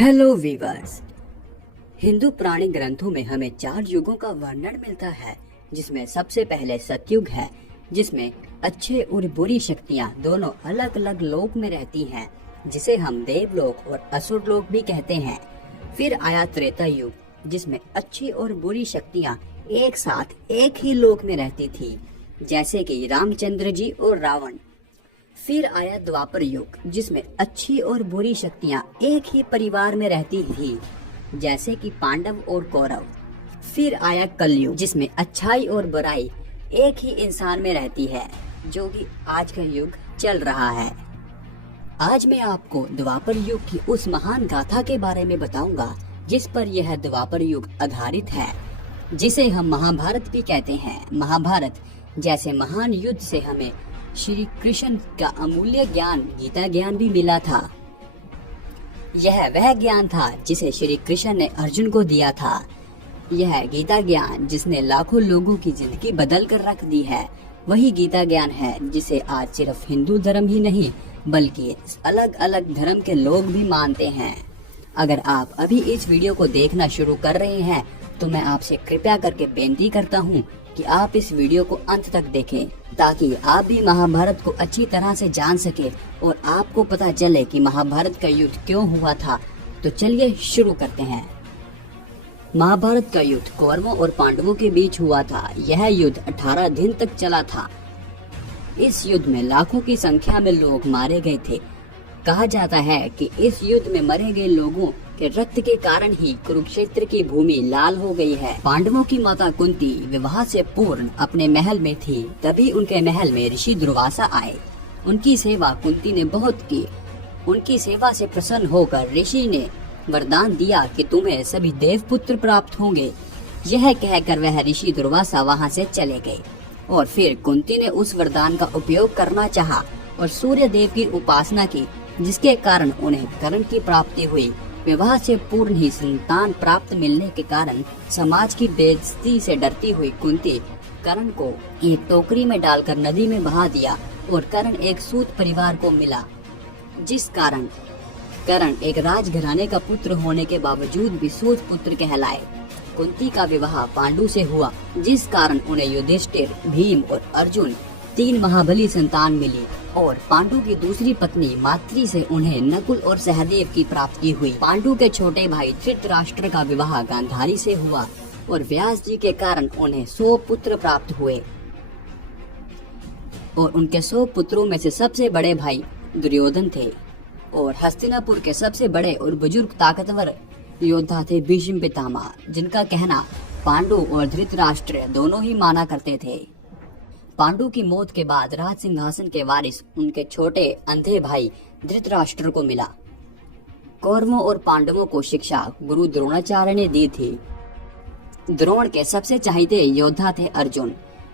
Hello viewers. Hindu पुराणी ग्रंथों में हमें 4 युगों का वर्णन मिलता है, जिसमें सबसे पहले सतयुग है, जिसमें अच्छे और बुरी शक्तियां दोनों अलग अलग लोक में रहती हैं, जिसे हम देवलोक और असुर लोक भी कहते हैं। फिर आया त्रेता युग, जिसमें अच्छी और बुरी शक्तियां एक साथ एक ही लोक में रहती थी, जैसे कि रामचंद्र जी और रावण। फिर आया द्वापर युग, जिसमें अच्छी और बुरी शक्तियां एक ही परिवार में रहती थी, जैसे कि पांडव और कौरव। फिर आया कलयुग, जिसमें अच्छाई और बुराई एक ही इंसान में रहती है, जो कि आज का युग चल रहा है। आज मैं आपको द्वापर युग की उस महान गाथा के बारे में बताऊंगा, जिस पर यह द्वापर युग आधारित है, जिसे हम महाभारत भी कहते हैं। महाभारत जैसे महान युद्ध से हमें श्री कृष्ण का अमूल्य ज्ञान, गीता ज्ञान भी मिला था। यह वह ज्ञान था जिसे श्री कृष्ण ने अर्जुन को दिया था। यह गीता ज्ञान जिसने लाखों लोगों की जिंदगी बदल कर रख दी है, वही गीता ज्ञान है जिसे आज सिर्फ हिंदू धर्म ही नहीं बल्कि अलग अलग धर्म के लोग भी मानते हैं। अगर आप अभी इस वीडियो को देखना शुरू कर रहे हैं तो मैं आपसे कृपया करके बेनती करता हूँ कि आप इस वीडियो को अंत तक देखें, ताकि आप भी महाभारत को अच्छी तरह से जान सके और आपको पता चले कि महाभारत का युद्ध क्यों हुआ था। तो चलिए शुरू करते हैं। महाभारत का युद्ध कौरवों और पांडवों के बीच हुआ था। यह युद्ध 18 दिन तक चला था। इस युद्ध में लाखों की संख्या में लोग मारे गए थे। कहा जाता है कि इस युद्ध में मरे गए लोगों के रक्त के कारण ही कुरुक्षेत्र की भूमि लाल हो गई है। पांडवों की माता कुंती विवाह से पूर्व अपने महल में थी। तभी उनके महल में ऋषि दुर्वासा आए। उनकी सेवा कुंती ने बहुत की। उनकी सेवा से प्रसन्न होकर ऋषि ने वरदान दिया कि तुम्हें सभी देवपुत्र प्राप्त होंगे। यह कहकर वह ऋषि दुर्वासा वहाँ से चले गए और फिर कुंती ने उस वरदान का उपयोग करना चाहा और सूर्य देव की उपासना की, जिसके कारण उन्हें कर्ण की प्राप्ति हुई। विवाह से पूर्ण ही संतान प्राप्त मिलने के कारण समाज की बेइज्जती से डरती हुई कुंती कर्ण को एक टोकरी में डालकर नदी में बहा दिया और कर्ण एक सूत परिवार को मिला, जिस कारण कर्ण एक राजघराने का पुत्र होने के बावजूद भी सूत पुत्र कहलाए। कुंती का विवाह पांडु से हुआ, जिस कारण उन्हें युधिष्ठिर, भीम और अर्जुन 3 महाबली संतान मिली और पांडु की दूसरी पत्नी माद्री से उन्हें नकुल और सहदेव की प्राप्ति हुई। पांडु के छोटे भाई धृतराष्ट्र का विवाह गांधारी से हुआ और व्यास जी के कारण उन्हें 100 पुत्र प्राप्त हुए और उनके 100 पुत्रों में से सबसे बड़े भाई दुर्योधन थे और हस्तिनापुर के सबसे बड़े और बुजुर्ग ताकतवर योद्धा थे भीष्म पितामह, जिनका कहना पांडु और धृतराष्ट्र दोनों ही माना करते थे। पांडु की मौत के बाद राज सिंहासन के वारिस उनके छोटे अंधे भाई धृतराष्ट्र को मिला। कौरवों और पांडवों को शिक्षा गुरु द्रोणाचार्य ने दी थी। द्रोण के सबसे चाहते योद्धा थे अर्जुन।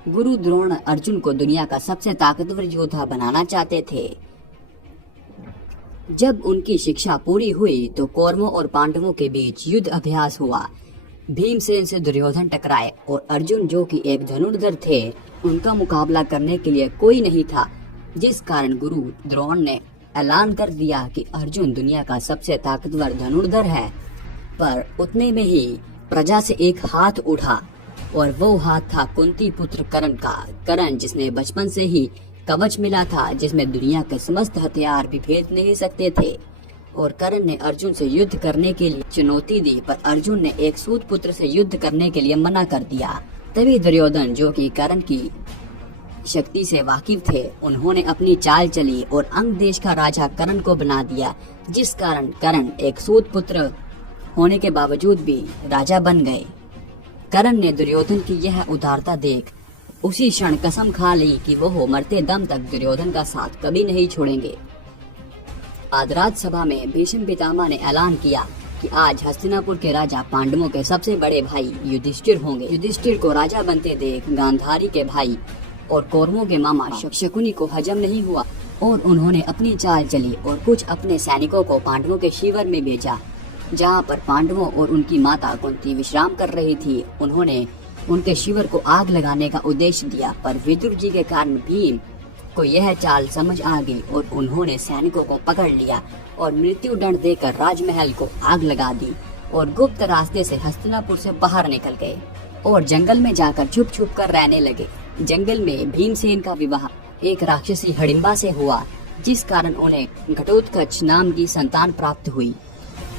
गुरु द्रोण अर्जुन को दुनिया का सबसे ताकतवर योद्धा बनाना चाहते थे। जब उनकी शिक्षा पूरी हुई तो कौरवों और पांडवों के बीच युद्ध अभ्यास हुआ। भीमसेन से दुर्योधन टकराए और अर्जुन, जो कि एक धनुर्धर थे, उनका मुकाबला करने के लिए कोई नहीं था, जिस कारण गुरु द्रोण ने ऐलान कर दिया कि अर्जुन दुनिया का सबसे ताकतवर धनुर्धर है। पर उतने में ही प्रजा से एक हाथ उठा और वो हाथ था कुंती पुत्र कर्ण का। कर्ण जिसने बचपन से ही कवच मिला था, जिसमें दुनिया के समस्त हथियार भी भेद नहीं सकते थे, और कर्ण ने अर्जुन से युद्ध करने के लिए चुनौती दी, पर अर्जुन ने एक सूत पुत्र से युद्ध करने के लिए मना कर दिया। तभी दुर्योधन, जो कि कर्ण की शक्ति से वाकिफ थे, उन्होंने अपनी चाल चली और अंग देश का राजा कर्ण को बना दिया, जिस कारण कर्ण एक सूत पुत्र होने के बावजूद भी राजा बन गए। कर्ण ने दुर्योधन की यह उदारता देख उसी क्षण कसम खा ली कि वो मरते दम तक दुर्योधन का साथ कभी नहीं छोड़ेंगे। आदराज सभा में भीष्म पितामह ने ऐलान किया कि आज हस्तिनापुर के राजा पांडवों के सबसे बड़े भाई युधिष्ठिर होंगे। युधिष्ठिर को राजा बनते देख गांधारी के भाई और कौरवों के मामा शकुनी को हजम नहीं हुआ और उन्होंने अपनी चाल चली और कुछ अपने सैनिकों को पांडवों के शिविर में भेजा, जहां पर पांडवों और उनकी माता कुंती विश्राम कर रही थी। उन्होंने उनके शिविर को आग लगाने का उद्देश्य दिया, पर विदुर जी के कारण भीम को यह चाल समझ आ गई और उन्होंने सैनिकों को पकड़ लिया और मृत्यु दंड देकर राजमहल को आग लगा दी और गुप्त रास्ते से हस्तिनापुर से बाहर निकल गए और जंगल में जाकर छुप छुप कर रहने लगे। जंगल में भीमसेन का विवाह एक राक्षसी हिडिंबा से हुआ, जिस कारण उन्हें घटोत्कच नाम की संतान प्राप्त हुई।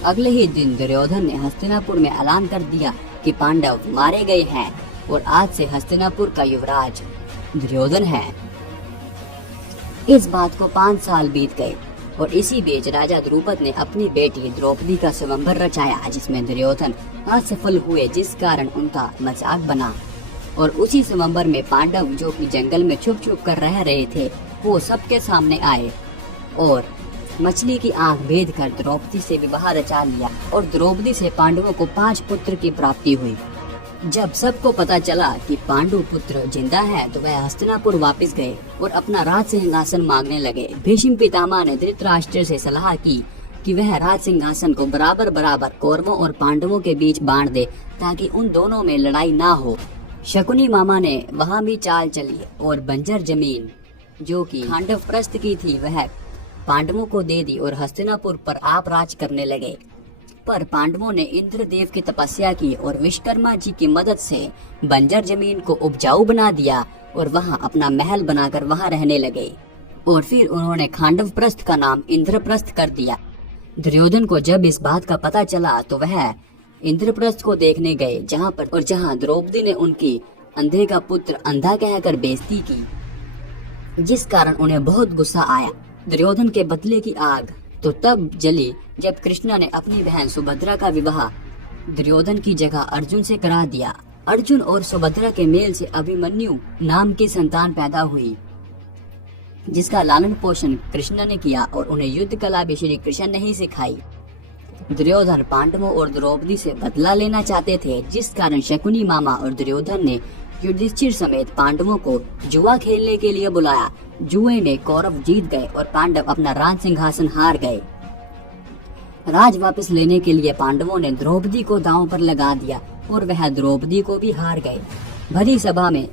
अगले ही दिन दुर्योधन ने हस्तिनापुर में ऐलान कर दिया कि पांडव मारे गए हैं और आज से हस्तिनापुर का युवराज दुर्योधन है। इस बात को 5 साल बीत गए और इसी बीच राजा द्रुपद ने अपनी बेटी द्रौपदी का स्वयंवर रचाया, जिसमें दुर्योधन असफल हुए, जिस कारण उनका मजाक बना। और उसी स्वयंवर में पांडव, जो कि जंगल में छुप छुप कर रह रहे थे, वो सबके सामने आए और मछली की आंख भेद कर द्रौपदी से विवाह रचा लिया और द्रौपदी से पांडवों को 5 पुत्र की प्राप्ति हुई। जब सबको पता चला कि पांडु पुत्र जिंदा है तो वह हस्तिनापुर वापस गए और अपना राज सिंहासन मांगने लगे। भीष्म पितामह ने धृतराष्ट्र से सलाह की कि वह राज सिंहासन को बराबर बराबर कौरवों और पांडवों के बीच बांट दे, ताकि उन दोनों में लड़ाई ना हो। शकुनी मामा ने वहाँ भी चाल चली और बंजर जमीन, जो कि खांडव प्रस्थ की थी, वह पांडवों को दे दी और हस्तिनापुर पर आप राज करने लगे। पर पांडवों ने इंद्रदेव की तपस्या की और विश्वकर्मा जी की मदद से बंजर जमीन को उपजाऊ बना दिया और वहां अपना महल बनाकर वहां रहने लगे। और फिर उन्होंने खांडव प्रस्थ का नाम इंद्रप्रस्थ कर दिया। दुर्योधन को जब इस बात का पता चला तो वह इंद्रप्रस्थ को देखने गए, जहां द्रौपदी ने उनकी अंधे का पुत्र अंधा कहकर बेइज्जती की, जिस कारण उन्हें बहुत गुस्सा आया। दुर्योधन के बदले की आग तो तब जली जब कृष्णा ने अपनी बहन सुभद्रा का विवाह दुर्योधन की जगह अर्जुन से करा दिया। अर्जुन और सुभद्रा के मेल से अभिमन्यु नाम की संतान पैदा हुई, जिसका लालन पोषण कृष्ण ने किया और उन्हें युद्ध कला भी श्री कृष्ण ने ही सिखाई। दुर्योधन पांडवों और द्रौपदी से बदला लेना चाहते थे, जिस कारण शकुनी मामा और दुर्योधन ने युधिष्ठिर समेत पांडवों को जुआ खेलने के लिए बुलाया। जुए में कौरव जीत गए और पांडव अपना राज सिंहासन हार गए। राज वापस लेने के लिए पांडवों ने द्रौपदी को दांव पर लगा दिया और वह द्रौपदी को भी हार गए। भरी सभा में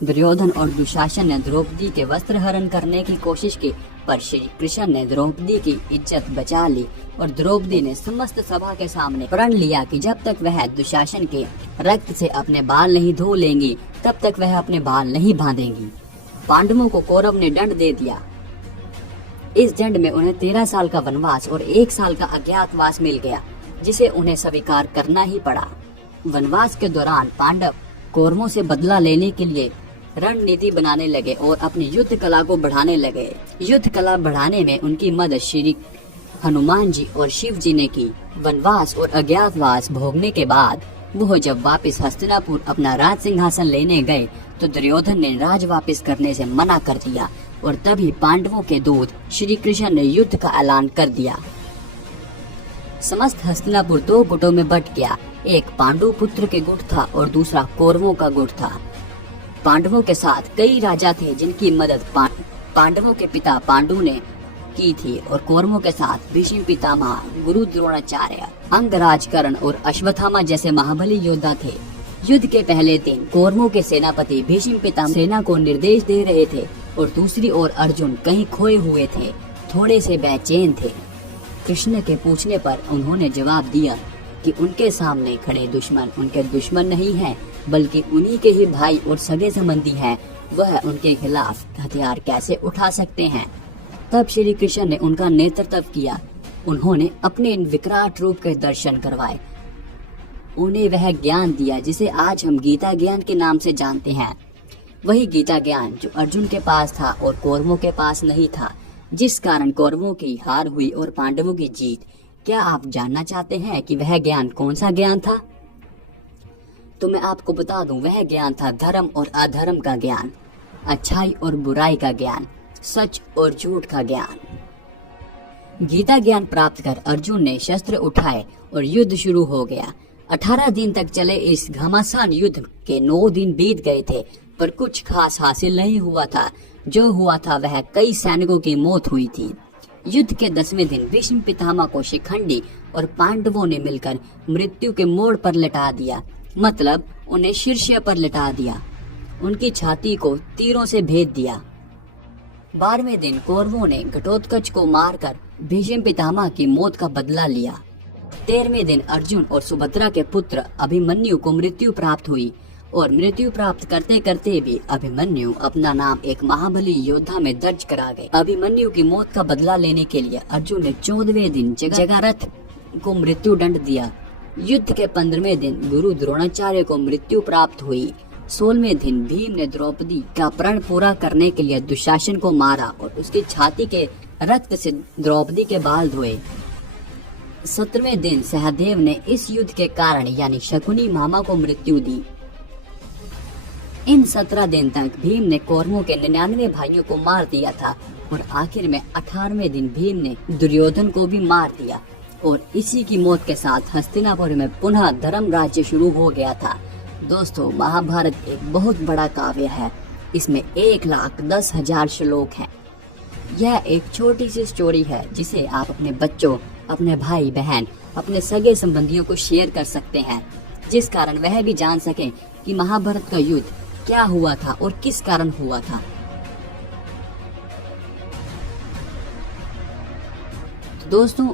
दुर्योधन और दुशासन ने द्रौपदी के वस्त्र हरण करने की कोशिश की, पर श्री कृष्ण ने द्रौपदी की इज्जत बचा ली और द्रौपदी ने समस्त सभा के सामने प्रण लिया कि जब तक वह दुशासन के रक्त से अपने बाल नहीं धो लेंगी, तब तक वह अपने बाल नहीं बांधेंगी। पांडवों को कौरव ने दंड दे दिया। इस दंड में उन्हें 13 साल का वनवास और 1 साल का अज्ञातवास मिल गया, जिसे उन्हें स्वीकार करना ही पड़ा। वनवास के दौरान पांडव कौरवों से बदला लेने के लिए रणनीति बनाने लगे और अपनी युद्ध कला को बढ़ाने लगे। युद्ध कला बढ़ाने में उनकी मदद श्री हनुमान जी और शिव जी ने की। वनवास और अज्ञातवास भोगने के बाद वो जब वापस हस्तिनापुर अपना राज सिंहासन लेने गए तो दुर्योधन ने राज वापस करने से मना कर दिया और तभी पांडवों के दूत श्री कृष्ण ने युद्ध का ऐलान कर दिया। समस्त हस्तिनापुर 2 गुटों में बट गया। एक पांडु पुत्र के गुट था और दूसरा कौरवों का गुट था। पांडवों के साथ कई राजा थे जिनकी मदद पांडवों के पिता पांडु ने की थी और कौरवों के साथ भीष्म पितामह, गुरु द्रोणाचार्य, अंगराज कर्ण और अश्वत्थामा जैसे महाबली योद्धा थे। युद्ध के पहले दिन कौरवों के सेनापति भीष्म पितामह सेना को निर्देश दे रहे थे और दूसरी ओर अर्जुन कहीं खोए हुए थे, थोड़े से बेचैन थे। कृष्ण के पूछने पर उन्होंने जवाब दिया कि उनके सामने खड़े दुश्मन उनके दुश्मन नहीं हैं, बल्कि उन्हीं के ही भाई और सगे संबंधी हैं। वह उनके खिलाफ हथियार कैसे उठा सकते हैं। तब श्री कृष्ण ने उनका नेतृत्व किया। उन्होंने अपने विकराट रूप के दर्शन करवाए। उन्हें वह ज्ञान दिया जिसे आज हम गीता ज्ञान के नाम से जानते हैं। वही गीता ज्ञान जो अर्जुन के पास था और कौरवों के पास नहीं था, जिस कारण कौरवों की हार हुई और पांडवों की जीत। क्या आप जानना चाहते हैं कि वह ज्ञान कौन सा ज्ञान था? तो मैं आपको बता दूं, वह ज्ञान था धर्म और अधर्म का ज्ञान, अच्छाई और बुराई का ज्ञान, सच और झूठ का ज्ञान। गीता ज्ञान प्राप्त कर अर्जुन ने शस्त्र उठाए और युद्ध शुरू हो गया। 18 दिन तक चले इस घमासान युद्ध के 9 दिन बीत गए थे, पर कुछ खास हासिल नहीं हुआ था। जो हुआ था वह कई सैनिकों की मौत हुई थी। युद्ध के 10वें दिन भीष्म पितामह को शिखंडी और पांडवों ने मिलकर मृत्यु के मोड़ पर लटा दिया, मतलब उन्हें शीर्ष पर लटा दिया। उनकी छाती को तीरों से भेद दिया। 12वें दिन कौरवों ने घटोत्कच को मारकर भीष्म पितामह की मौत का बदला लिया। 13वें दिन अर्जुन और सुभद्रा के पुत्र अभिमन्यु को मृत्यु प्राप्त हुई और मृत्यु प्राप्त करते करते भी अभिमन्यु अपना नाम एक महाबली योद्धा में दर्ज करा गए। अभिमन्यु की मौत का बदला लेने के लिए अर्जुन ने 14वें दिन जगारथ को मृत्यु दंड दिया। युद्ध के 15वें दिन गुरु द्रोणाचार्य को मृत्यु प्राप्त हुई। 16वें दिन भीम ने द्रौपदी का प्रण पूरा करने के लिए दुशासन को मारा और उसकी छाती के रक्त से द्रौपदी के बाल धोए। 17वें दिन सहदेव ने इस युद्ध के कारण यानी शकुनी मामा को मृत्यु दी। इन 17 दिन तक भीम ने कौरवों के 99 भाइयों को मार दिया था और आखिर में 18वें दिन भीम ने दुर्योधन को भी मार दिया और इसी की मौत के साथ हस्तिनापुर में पुनः धर्म राज्य शुरू हो गया था। दोस्तों, महाभारत एक बहुत बड़ा काव्य है। इसमें 1,10,000 श्लोक हैं। यह एक छोटी सी स्टोरी है जिसे आप अपने बच्चों, अपने भाई बहन, अपने सगे संबंधियों को शेयर कर सकते हैं, जिस कारण वह भी जान सके कि महाभारत का युद्ध क्या हुआ था और किस कारण हुआ था। तो दोस्तों,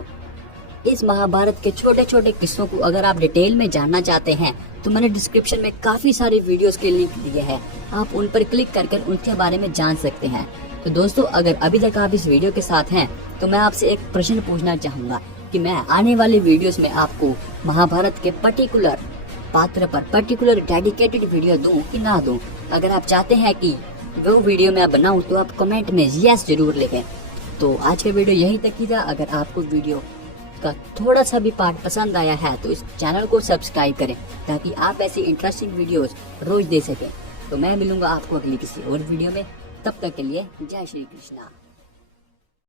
इस महाभारत के छोटे छोटे किस्सों को अगर आप डिटेल में जानना चाहते हैं तो मैंने डिस्क्रिप्शन में काफी सारी वीडियोस के लिंक दिए हैं, आप उन पर क्लिक कर उनके बारे में जान सकते हैं। तो दोस्तों, अगर अभी तक आप इस वीडियो के साथ हैं तो मैं आपसे एक प्रश्न पूछना चाहूंगा कि मैं आने वाले वीडियोस में आपको महाभारत के पर्टिकुलर पात्र पर पर्टिकुलर डेडिकेटेड वीडियो दूं कि ना दूं। अगर आप चाहते हैं कि वो वीडियो मैं बनाऊं तो आप कमेंट में यस जरूर लिखें। तो आज का वीडियो यहीं तक ही था। अगर आपको वीडियो का थोड़ा सा भी पार्ट पसंद आया है तो इस चैनल को सब्सक्राइब करें ताकि आप ऐसी इंटरेस्टिंग वीडियोस रोज दे सकें। तो मैं मिलूंगा आपको अगली किसी और वीडियो में। तब तक के लिए जय श्री कृष्णा।